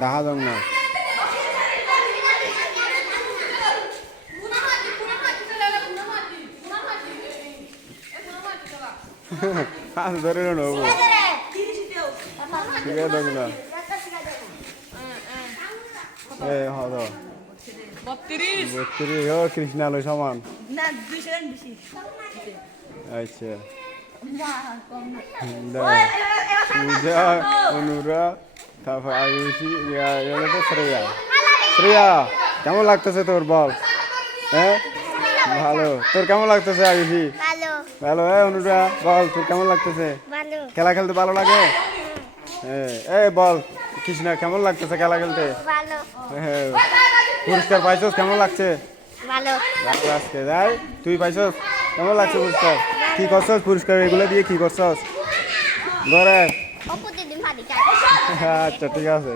দেখা যাক না ধরে নেবো ঠিক আছে দেখ না কৃষ্ণালয় সমান আচ্ছা পূজা অনুরা তারপর আয়ুষী তো শ্রেয়া শ্রেয়া কেমন লাগতেছে তোর বল? হ্যাঁ ভালো। তোর কেমন লাগতেছে আয়ুষী? ভালো। অনুরা বল তোর কেমন লাগতেছে? খেলা খেলতে ভালো লাগে? হ্যাঁ বল কৃষ্ণা কেমন লাগতেছে খেলা খেলতে? হ্যাঁ পুরস্কার পাইছস কেমন লাগছে? ভালো আজকে যাই তুই পাইছস কেমন লাগছে পুরস্কার? কি করছস পুরস্কার এগুলো দিয়ে কি করছস ঘরে? আচ্ছা ঠিক আছে।